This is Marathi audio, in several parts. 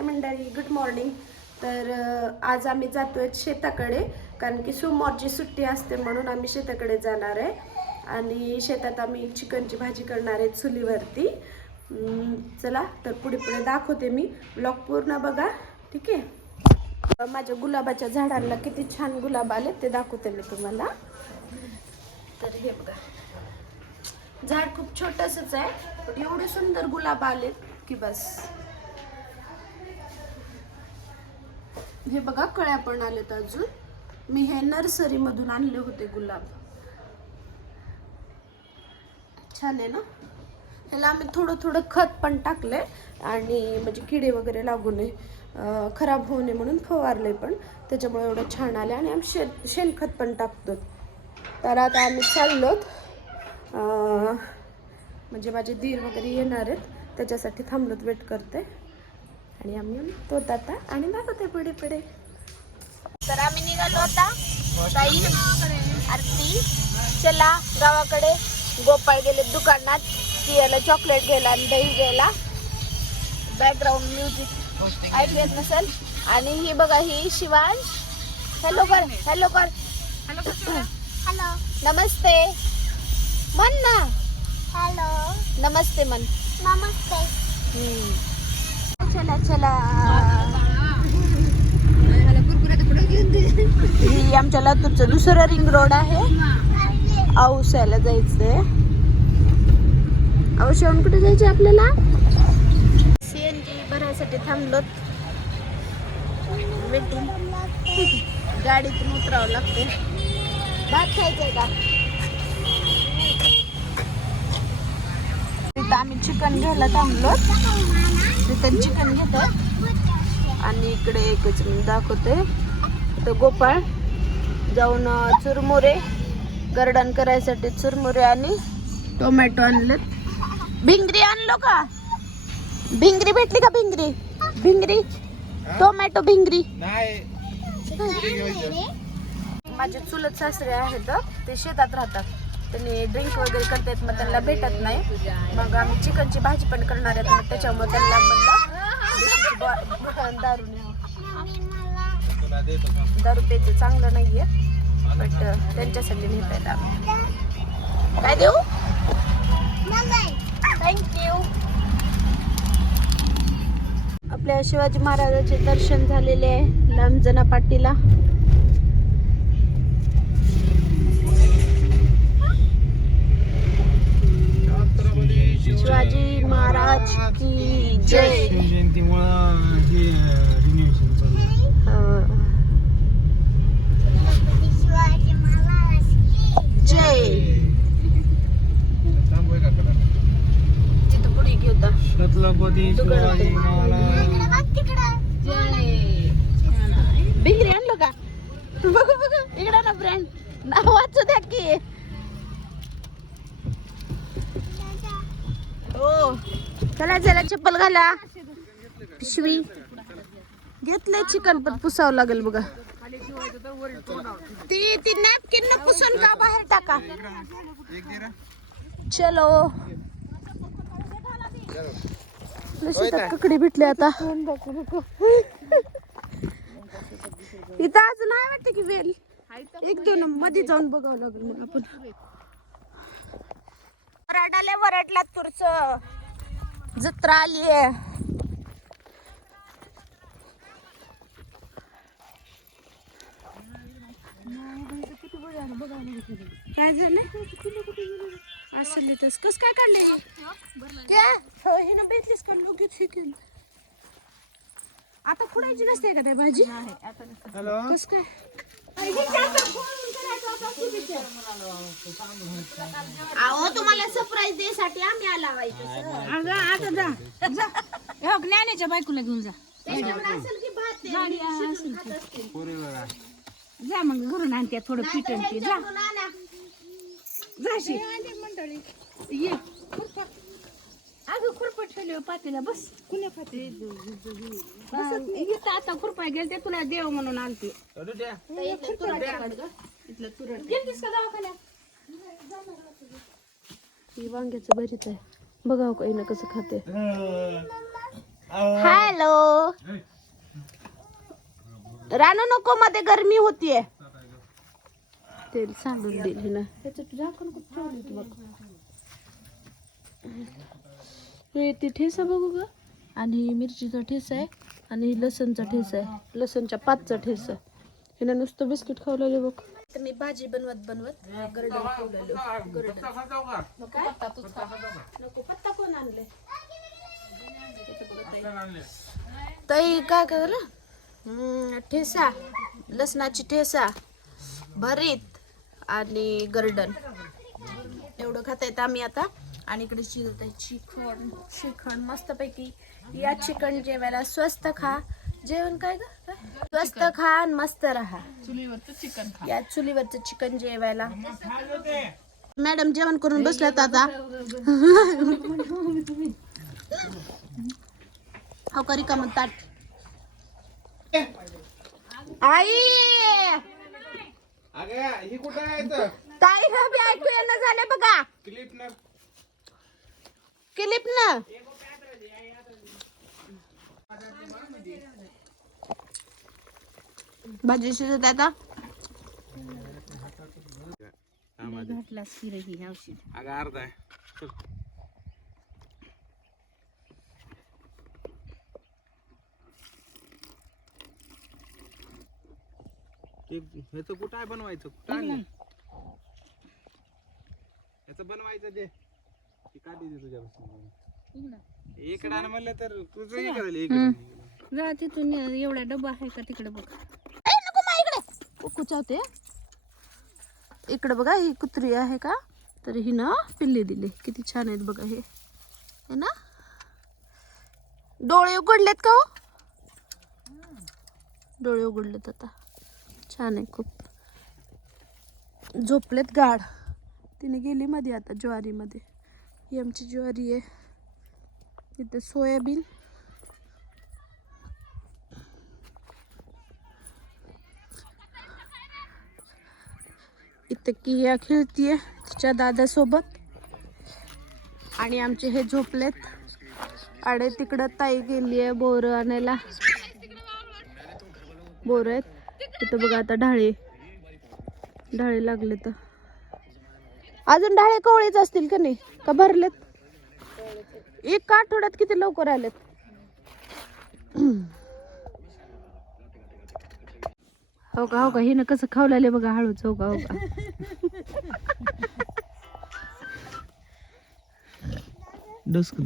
नमस्कार मंडळी, गुड मॉर्निंग. तर आज आम्ही जातोय शेताकडे, कारण की सोमवारची सुट्टी असते म्हणून आम्ही शेताकडे जाणार आहे. आणि शेतात आम्ही चिकनची भाजी करणार आहे चुलीवरती. चला तर पुढे पुढे दाखवते मी, ब्लॉग पूर्ण बघा, ठीक आहे. माझ्या गुलाबाच्या झाडांना किती छान गुलाब आले ते दाखवते मी तुम्हाला. तर हे बघा, झाड खूप छोटंसंच आहे पण एवढे सुंदर गुलाब आले की बस. हे बघा, कळ्या पण आलेत अजून. मी हे नर्सरी मधून आणले होते गुलाब. छान आहे ना. ह्याला आम्ही थोडं थोडं खत पण टाकले आणि म्हणजे किडे वगैरे लागू नये, खराब होऊ नये म्हणून फवारले पण, त्याच्यामुळे एवढं छान आले. आणि आम्ही शेणखत पण टाकतो. तर आता आम्ही चाललोत, म्हणजे माझे दीर वगैरे येणार आहेत त्याच्यासाठी थांबलोत, वेट करते. आणि आम्ही तोत आता आणि दाखवते पुढे पुढे. तर आम्ही निघालो आता ताई आरती. चला गावाकडे. गोपाळ गेले दुकानात, पियाला चॉकलेट घ्यायला आणि दही घ्यायला. बॅकग्राऊंड म्युझिक ऐकत नसेल. आणि ही बघा, ही शिवांश. हॅलो कर, हॅलो कर, हॅलो, नमस्ते मन ना. हॅलो, नमस्ते मन, नमस्ते. चला चला. ही आमच्या लातूरचं दुसरं रिंग रोड आहे. औस्याला जायचंय. औस्याहून कुठे जायचे आपल्याला? सीएनजी भरायसाठी थांबलोत. वेटिंग. गाडीतून उतरावं लागते. भात खायचंय का? तिथं आम्ही चिकन घ्यायला थांबलोत. तिथं चिकन घेतात आणि इकडे एकच मी दाखवते. तर गोपाळ जाऊन चुरमुरे गर्डन करायसाठी चुरमुरे आणि टोमॅटो आणलेत. भिंगरी आणलो का? भिंगरी भेटली का? भिंगरी, भिंगरी, टोमॅटो भिंगरी. माझे चुलत सासरे आहेत, ते शेतात राहतात. त्यांनी ड्रिंक वगैरे करतात, मग त्यांना भेटत नाही. मग आम्ही चिकनची भाजी पण करणार आहेत, मग त्याच्यामुळे त्यांना म्हणलं दारू प्यायचं चांगलं नाहीये, बट त्यांच्यासाठी नेत आम्ही. काय देऊ? थँक्यू. आपल्या शिवाजी महाराजांचे दर्शन झालेले आहे लांबजना पाटीला. शिवाजी महाराज की जय. तिथं पुढे घेऊता छत्रपती शिवाजी महाराज. भिंगरी आणलो का? बघू बघू इकडे ना फ्रेंड, नाव वाचू द्या की. हो चला चला, चप्पल घाला. पिशवी घेतलंय. चिकन पण पुसावं लागेल बघा. ती नॅपकिन न पुसून का बाहेर टाका. चलो. ककडी भेटली आता. इथं अजून आहे वाटतं की वेल. एक दोन मध्ये जाऊन बघावं लागेल मग आपण. वराडाले वरडला तुरचं जत्रा आली आहे. काय झालं असेल तस कस काय काढलंय? हिनं बेतलीस काढलं घेतली. आता खुडायची नसते का त्या भाजी? कस काय? अहो तुम्हाला सरप्राईज द्यायसाठी आम्ही आला. अगं आता जा जा, ज्ञानेच्या बायकोला घेऊन जा. जा मग घरून आणते थोडं पीठ आणते. जा जाशी ये. अगं खुरपा ठेवले पातेला. बस कुण्या पाते बसत नाही. आता खुरपा गेलते तुला देव म्हणून आणते. गेलतीस का दवाखान्यात? ही वांग्याचं भरीत आहे. बघाव का हिनं कसं खाते. हॅलो. रानू नको, मध्ये गरमी होतीये. तेल सांडून दिली ना. त्याच्यात झाकण कुठं ठेवली होती बघ. हे ते ठेसा बघू ग. आणि मिरचीचा ठेसा आहे आणि लसणचा ठेसा आहे. लसणच्या पातचा ठेसा. हिनं नुसतं बिस्किट खावलेले बघ. तर मी भाजी बनवत गरडण खावलेलो. नको पत्ता कोण आणले? ताई काय केलं? ठेसा, लसणाची ठेसा, भरीत आणि गरडण एवढं खाता येतं आम्ही आता. आणि इकडे श्रीखंड मस्तपैकी. या चिकन जेवायला स्वस्त खा. जेवण काय ग? स्वस्त खा आणि मस्त राहा. चुलीवरचं चिकन खा. या चुलीवरचं चिकन जेवायला. मॅडम जेवण करून बसल्यात आता. हो करी का म्हणतात आई. ही कुठं आहे ताई बी ऐकू येणं झाले बघा. क्लिप ना. भाजी शिजत आता. घातला ही औषध. अगं अर्धा आहे. ह्याचं कुठं आहे बनवायचं? कुठं आणलं? ह्याचं बनवायचं ते काढी दे तुझ्यापासून. इकडे आण म्हणलं तर तुझं हे करायला इकडे. जा तिथून एवढा डबा आहे का तिकडे बघ. नको मा इकडे कुचावते. इकडे बघा ही कुत्री आहे का, तर ही ना पिल्ली दिली. किती छान आहेत बघा हे. है ना. डोळे उघडलेत का हो? डोळे उघडलेत आता. छान आहे खूप. झोपलेत गाढ. तिने गेली मध्ये आता ज्वारी मध्ये. ही आमची ज्वारी आहे. इथे सोयाबीन. इथे किया खेळतीये तिच्या दादासोबत. आणि आमचे हे झोपलेत. आडे तिकडं ताई गेली आहे बोर आणायला. बोर आहेत इथं बघा. आता ढाळे लागले. तर अजून ढाळे कवळेच असतील का नाही का भरलेत? एक आठवड्यात किती लवकर आलेत. हो का हिनं कसं खावलेले बघा हळूच. हो का डोसक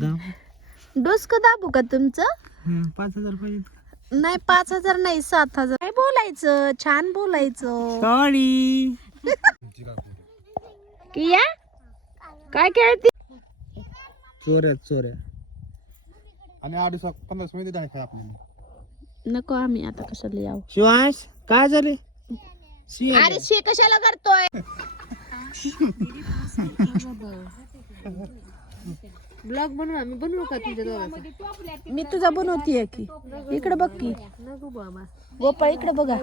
दाबू का तुमचं? 5,000 पाहिजे. नाही 5,000 नाही 7,000. काय बोलायचं? छान बोलायचं. सॉरी. किया काय खेळती? चोऱ्या आणि 15 मिनिट आहे आपल्याला. नको आम्ही आता कशाला यावं. शिवांश काय झाले? अरे शी कशाला करतोय? ब्लॉग बनवा. मी बनवू का तुझ्या दोघांचा? मी तुझा बनवतीये की. इकडे बघ की नको बाबा. गोपाळ इकडे बघा.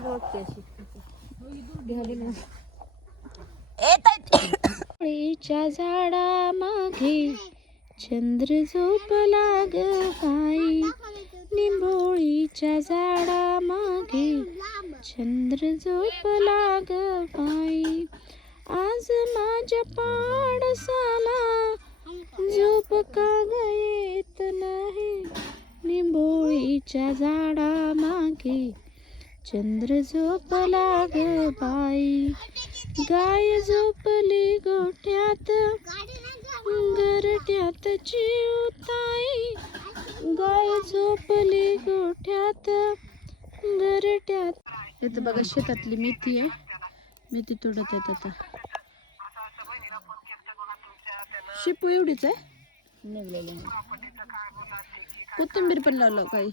च्या झाडा मागे चंद्र झोपला ग बाई. निंबोळीच्या झाडा मागे चंद्र झोपला ग बाई. आज माझ्या पाडसाला झोप का ग येत नाही. निंबोळीच्या झाडा मागे चंद्र झोपला ग बाई. गाय झोपली गोठ्यात घरट्यात चिवताई. गाय झोपली गोठ्यात घरट्यात. इथं बघा शेतातली मेथी आहे. मेथी तोडत आहेत आता. शिपू एवढीच आहे. कोथिंबीर पण लावलं काही.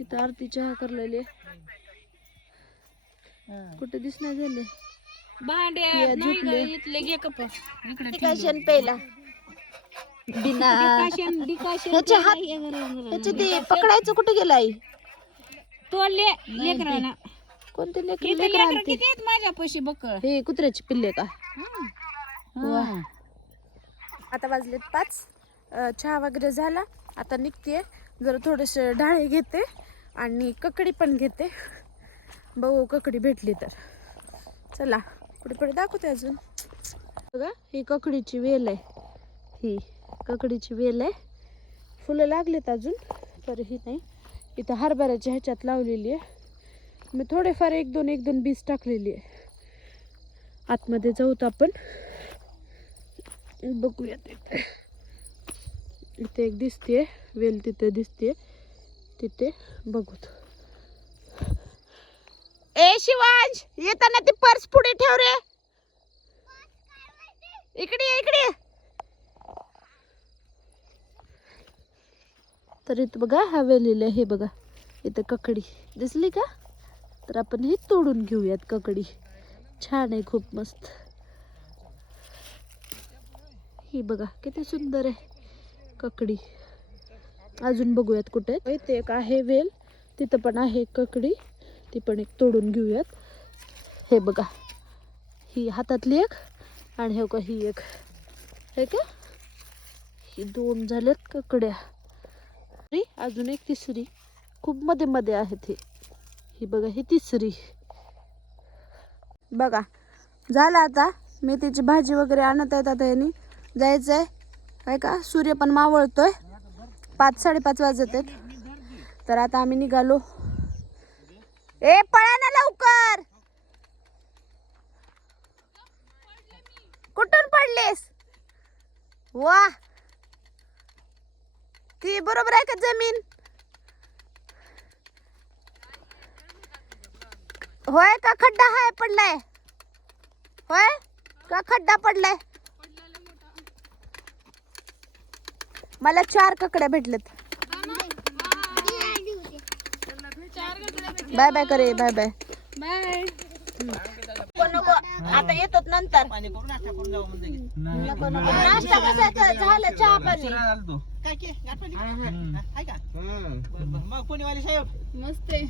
इथं आरती चहा करलेली. कुठे दिसणार झाले भांड्या झोपले. इथले घे कप. डिकाशन पेला बिना ह्याचे ते पकडायचं कुठे गेलाय? तोडले लेकराला. कोणते लेकर किती आहेत माझ्या पैसे बकळ. हे कुत्र्याची पिल्ले का? वा. आता वाजलेत 5. चहा वगैरे झाला. आता निघते, जरा थोडेसे डाळे घेते आणि ककडी पण घेते. बघू ककडी भेटली तर. चला पुढे पुढे दाखवते अजून. बघा ही ककडीची वेल आहे. ही ककडीची वेल आहे. फुलं लागलेत अजून तर ही नाही. इथं हरभऱ्याच्या ह्याच्यात लावलेली आहे. मी थोडेफार एक दोन बीज टाकलेली आहे. आतमध्ये जाऊत आपण, बघूयात. इथे एक दिसते वेल, तिथे दिसते, तिथे बघूत. ए शिवांश, येताना ती पर्स पुढे ठेव रे. इकडे तर इथं बघा हा वेलीला हे बघा, इथं ककडी दिसली का? तर आपण हे तोडून घेऊयात. ककडी छान आहे, खूप मस्त. ही बघा किती सुंदर आहे ककडी. अजून बघूयात कुठे. इथे एक आहे वेल, तिथं पण आहे ककडी, ती पण एक तोडून घेऊयात. हे बघा ही हातातली एक आणि हे का ही एक, हे का ही 2 झाल्यात ककड्या. अजून एक तिसरी खूप मध्ये मध्ये आहेत. ही बघा ही तिसरी. बघा झालं. आता मेथीची भाजी वगैरे आणत आहेत. आता यांनी जायचंय काय का, सूर्य पण मावळतोय. 5-5:30 वाजत आहेत. तर आता आम्ही निघालो. ए पळा ना लवकर. कुठून पडलेस? वा, ती बरोबर आहे का जमीन? होय का खड्डा हाय पडलाय? होय का खड्डा पडलाय? मला 4 ककड्या भेटलेत. बाय बाय करे, बाय बाय बाय. नको आता येतात नंतर. नाश्ता कसा झालं? चहा पाणी मस्त आहे.